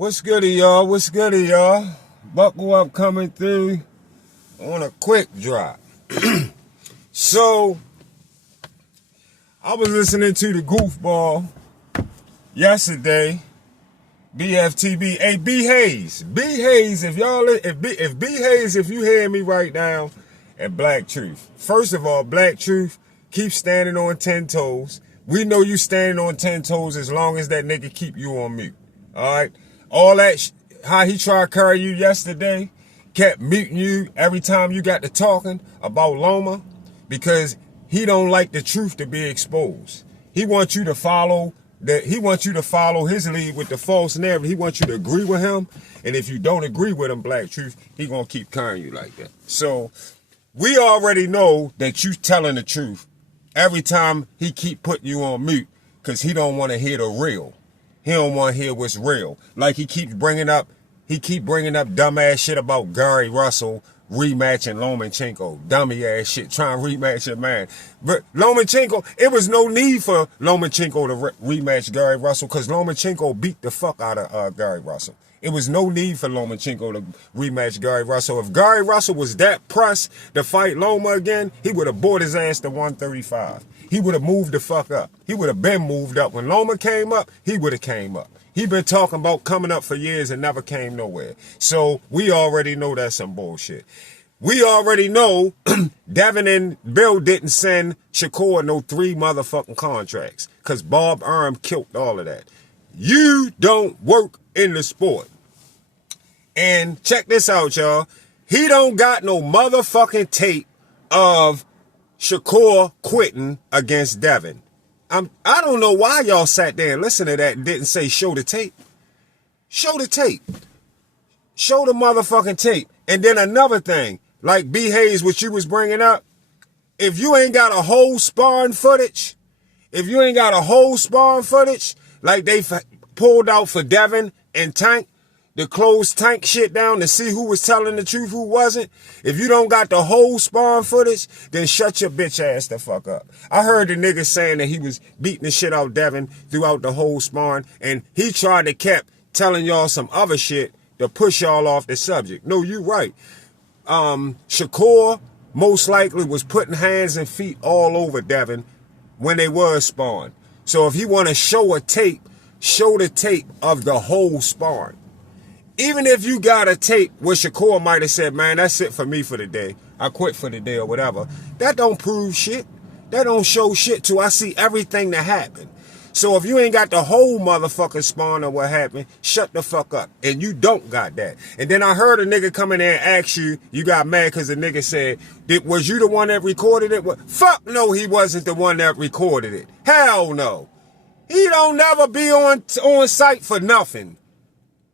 What's goody, y'all? What's goody, y'all? Buckle up, coming through on a quick drop. So, I was listening to the goofball yesterday. BFTB. Hey, B Hayes. B Hayes, if B Hayes, if you hear me right now, and Black Truth. First of all, Black Truth, keep standing on 10 toes. We know you standing on 10 toes as long as that nigga keep you on mute. Alright? All that how he tried to carry you yesterday, kept muting you every time you got to talking about Loma, because he don't like the truth to be exposed. He wants you to follow his lead with the false narrative. He wants you to agree with him, and if you don't agree with him, Black Truth, he gonna keep carrying you like that. So we already know that you telling the truth every time he keep putting you on mute, because he don't want to hear the real. He don't want to hear what's real. Like he keep bringing up dumbass shit about Gary Russell rematching Lomachenko. Dummy ass shit, trying to rematch your man. But Lomachenko, it was no need for Lomachenko to rematch Gary Russell, because Lomachenko beat the fuck out of Gary Russell. It was no need for Lomachenko to rematch Gary Russell. If Gary Russell was that pressed to fight Loma again, he would have brought his ass to 135. He would have moved the fuck up. He would have been moved up. When Loma came up, he would have came up. He been talking about coming up for years and never came nowhere. So we already know that's some bullshit. We already know Devin and Bill didn't send Shakur no 3 motherfucking contracts, because Bob Arm killed all of that. You don't work in the sport. And check this out, y'all. He don't got no motherfucking tape of Shakur quitting against Devin. I don't know why y'all sat there and listened to that and didn't say show the tape. Show the tape. Show the motherfucking tape. And then another thing, like B Hayes, what you was bringing up, if you ain't got a whole sparring footage, like they pulled out for Devin and Tank, to close Tank shit down to see who was telling the truth, who wasn't. If you don't got the whole sparring footage, then shut your bitch ass the fuck up. I heard the nigga saying that he was beating the shit out Devin throughout the whole sparring, and he tried to kept telling y'all some other shit to push y'all off the subject. No, you right. Shakur most likely was putting hands and feet all over Devin when they were sparring. So if he want to show a tape, show the tape of the whole sparring. Even if you got a tape where Shakur might have said, man, that's it for me for the day. I quit for the day or whatever. That don't prove shit. That don't show shit till I see everything that happened. So if you ain't got the whole motherfucking spawn of what happened, shut the fuck up. And you don't got that. And then I heard a nigga come in there and ask you got mad because the nigga said, was you the one that recorded it? Well, fuck no, he wasn't the one that recorded it. Hell no. He don't never be on site for nothing.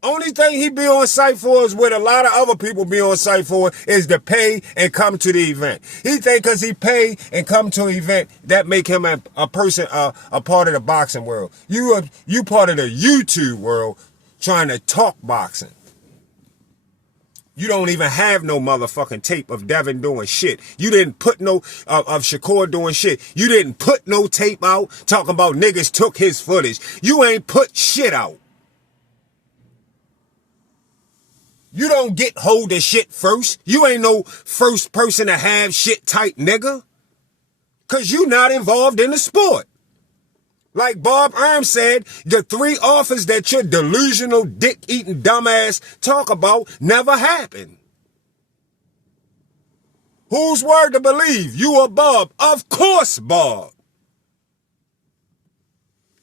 Only thing he be on site for is what a lot of other people be on site for, is to pay and come to the event. He think because he pay and come to an event, that make him a person, a part of the boxing world. You part of the YouTube world trying to talk boxing. You don't even have no motherfucking tape of Devin doing shit. You didn't put no, of Shakur doing shit. You didn't put no tape out talking about niggas took his footage. You ain't put shit out. You don't get hold of shit first. You ain't no first person to have shit tight, nigga. Because you not involved in the sport. Like Bob Arm said, the 3 offers that your delusional, dick-eating dumbass talk about never happened. Whose word to believe? You or Bob? Of course, Bob.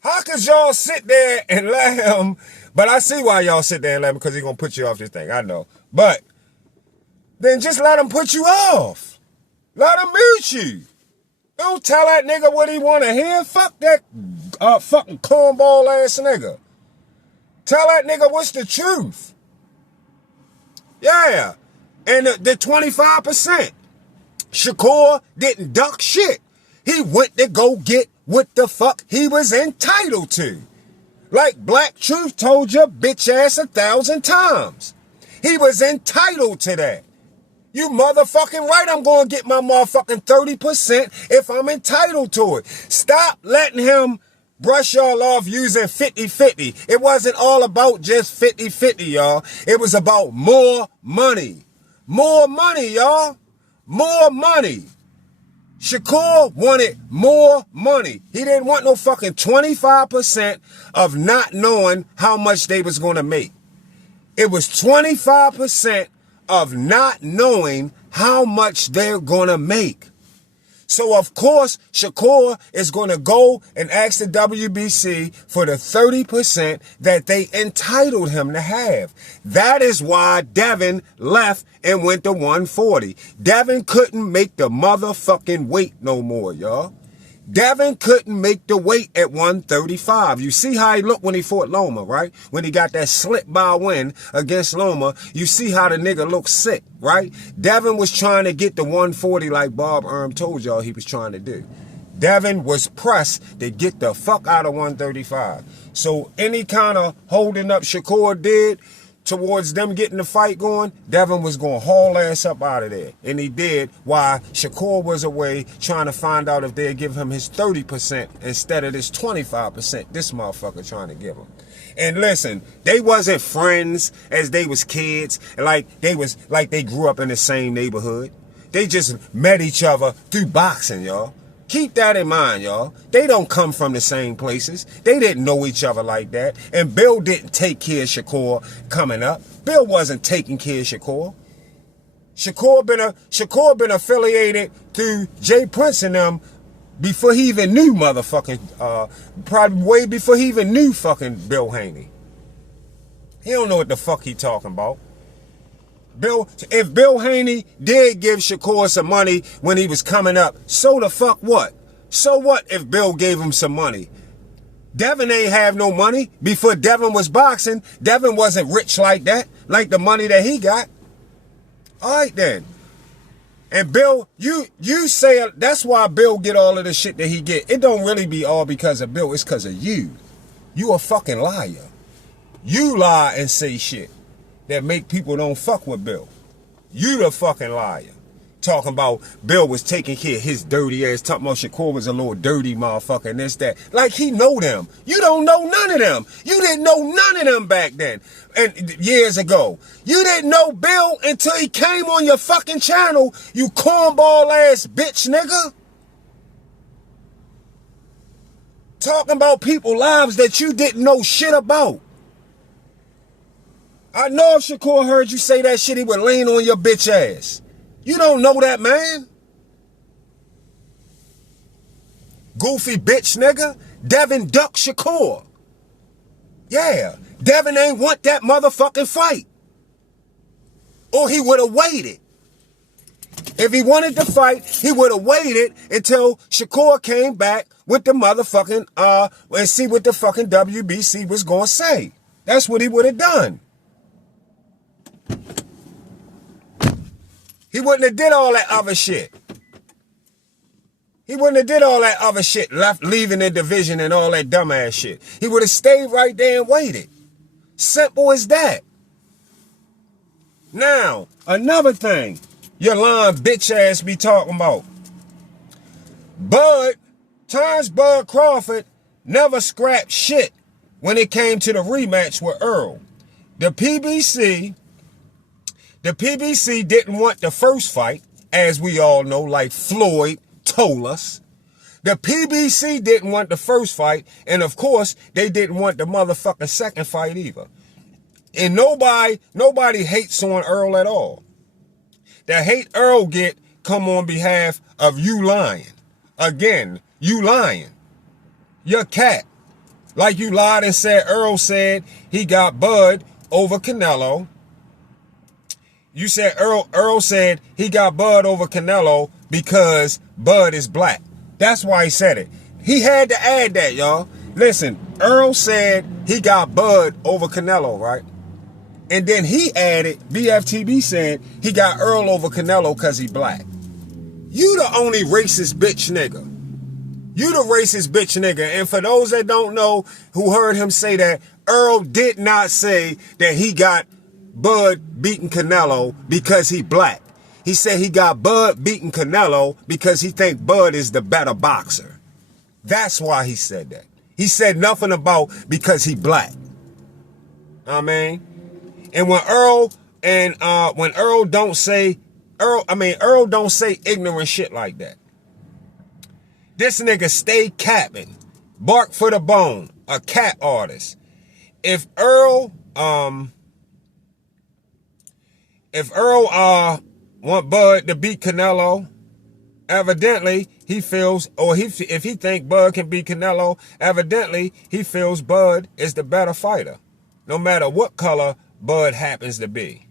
How could y'all sit there and let him... But I see why y'all sit there and let him, because he's going to put you off this thing. I know. But then just let him put you off. Let him mute you. Don't tell that nigga what he want to hear. Fuck that fucking cornball ass nigga. Tell that nigga what's the truth. Yeah. And the 25%. Shakur didn't duck shit. He went to go get what the fuck he was entitled to. Like Black Truth told your bitch ass 1,000 times. He was entitled to that. You motherfucking right, I'm going to get my motherfucking 30% if I'm entitled to it. Stop letting him brush y'all off using 50-50. It wasn't all about just 50-50, y'all. It was about more money. More money, y'all. More money. Shakur wanted more money. He didn't want no fucking 25% of not knowing how much they was going to make. It was 25% of not knowing how much they're going to make. So, of course, Shakur is going to go and ask the WBC for the 30% that they entitled him to have. That is why Devin left and went to 140. Devin couldn't make the motherfucking weight no more, y'all. Devin couldn't make the weight at 135. You see how he looked when he fought Loma, right? When he got that slip by win against Loma, you see how the nigga looked sick, right? Devin was trying to get to 140 like Bob told y'all he was trying to do. Devin was pressed to get the fuck out of 135. So any kind of holding up Shakur did towards them getting the fight going, Devin was going to haul ass up out of there. And he did, while Shakur was away trying to find out if they'd give him his 30% instead of this 25% this motherfucker trying to give him. And listen, they wasn't friends as they was kids, like they grew up in the same neighborhood. They just met each other through boxing, y'all. Keep that in mind, y'all. They don't come from the same places. They didn't know each other like that. And Bill didn't take care of Shakur coming up. Bill wasn't taking care of Shakur. Shakur been affiliated through Jay Prince and them before he even knew motherfucking, probably way before he even knew fucking Bill Haney. He don't know what the fuck he talking about. If Bill Haney did give Shakur some money when he was coming up, so the fuck what? So what if Bill gave him some money? Devin ain't have no money. Before Devin was boxing, Devin wasn't rich like that, like the money that he got. All right then. And Bill, you say that's why Bill get all of the shit that he get. It don't really be all because of Bill. It's because of you. You a fucking liar. You lie and say shit that make people don't fuck with Bill. You the fucking liar. Talking about Bill was taking care of his dirty ass. Talking about Shakur was a little dirty motherfucker and this, that. Like he know them. You don't know none of them. You didn't know none of them back then. And years ago. You didn't know Bill until he came on your fucking channel, you cornball ass bitch nigga. Talking about people's lives that you didn't know shit about. I know if Shakur heard you say that shit, he would lean on your bitch ass. You don't know that, man. Goofy bitch nigga. Devin ducked Shakur. Yeah. Devin ain't want that motherfucking fight. Or he would have waited. If he wanted to fight, he would have waited until Shakur came back with the motherfucking, and see what the fucking WBC was going to say. That's what he would have done. He wouldn't have did all that other shit. He wouldn't have did all that other shit, leaving the division and all that dumbass shit. He would have stayed right there and waited. Simple as that. Now, another thing your lying bitch ass be talking about. Bud Crawford never scrapped shit when it came to the rematch with Earl. The PBC didn't want the first fight, as we all know, like Floyd told us. The PBC didn't want the first fight, and of course, they didn't want the motherfucking second fight either. And nobody hates on Earl at all. The hate Earl get come on behalf of you lying. Again, you lying. You're cat. Like you lied and said Earl said he got Bud over Canelo. You said Earl said he got Bud over Canelo because Bud is black. That's why he said it. He had to add that, y'all. Listen, Earl said he got Bud over Canelo, right? And then he added, BFTB said he got Earl over Canelo because he black. You the only racist bitch nigga. You the racist bitch nigga. And for those that don't know who heard him say that, Earl did not say that he got Bud beating Canelo because he black. He said he got Bud beating Canelo because he think Bud is the better boxer. That's why he said that. He said nothing about because he black. I mean, and when Earl don't say ignorant shit like that. This nigga stay capping. Bark for the bone. A cat artist. If Earl want Bud to beat Canelo, evidently he feels, if he think Bud can beat Canelo, evidently he feels Bud is the better fighter, no matter what color Bud happens to be.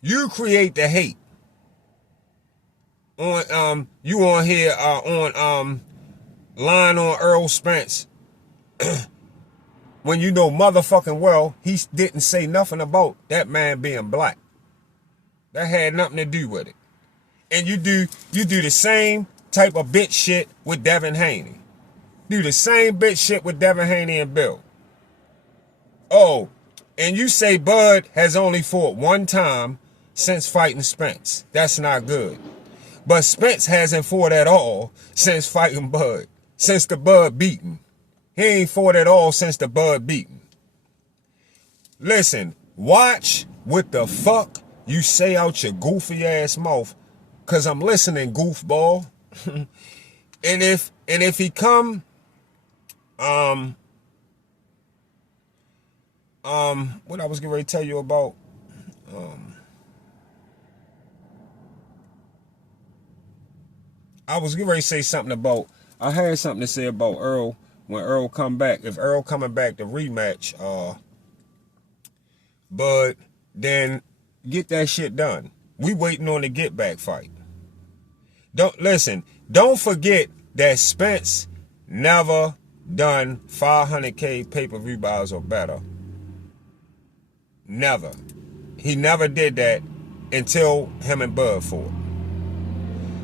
You create the hate. You on here lying on Earl Spence when you know motherfucking well he didn't say nothing about that man being black. That had nothing to do with it. And you do the same type of bitch shit with Devin Haney. Do the same bitch shit with Devin Haney and Bill. Oh, and you say Bud has only fought one time since fighting Spence. That's not good. But Spence hasn't fought at all since fighting Bud. Since the Bud beating. He ain't fought at all since the Bud beating. Listen, watch what the fuck you say out your goofy ass mouth. Cause I'm listening, goofball. and if he come, what I was getting ready to tell you about, I was getting ready to say something about, I had something to say about Earl when Earl come back. If Earl coming back to rematch, but then get that shit done. We waiting on the get back fight. Don't forget that Spence never done 500K pay-per-view buys or better. Never. He never did that until him and Bud fought.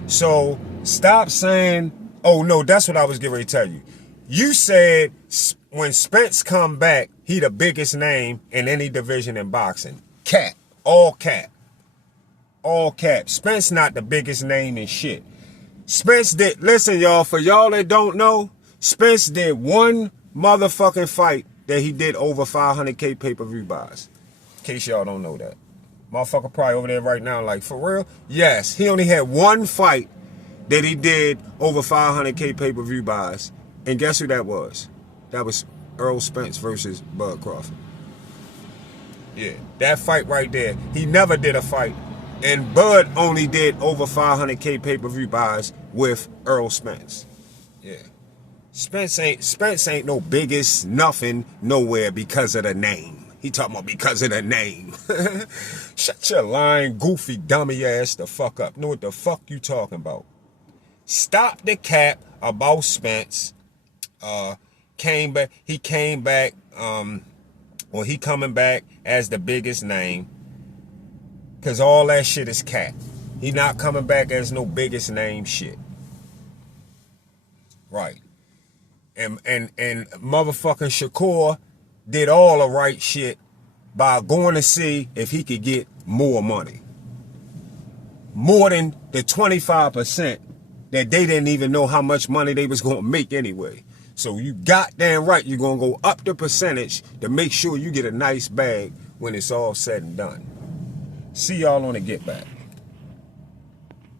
So stop saying, oh no, that's what I was getting ready to tell you. You said when Spence come back, he the biggest name in any division in boxing. Cap. All cap. All cap. Spence not the biggest name in shit. Spence did, listen y'all, for y'all that don't know, Spence did one motherfucking fight that he did over 500K pay-per-view buys. In case y'all don't know that. Motherfucker probably over there right now like, for real? Yes, he only had one fight that he did over 500K pay-per-view buys. And guess who that was? That was Earl Spence versus Bud Crawford. Yeah, that fight right there. He never did a fight. And Bud only did over 500K pay-per-view buys with Earl Spence. Yeah. Spence ain't no biggest nothing nowhere because of the name. He talking about because of the name. Shut your lying, goofy, dummy ass the fuck up. Know what the fuck you talking about? Stop the cap about Spence. He came back, he coming back as the biggest name. Cause all that shit is cap. He not coming back as no biggest name shit. Right. And motherfucking Shakur did all the right shit by going to see if he could get more money. More than the 25% that they didn't even know how much money they was going to make anyway. So you goddamn right you're going to go up the percentage to make sure you get a nice bag when it's all said and done. See y'all on the Get Back.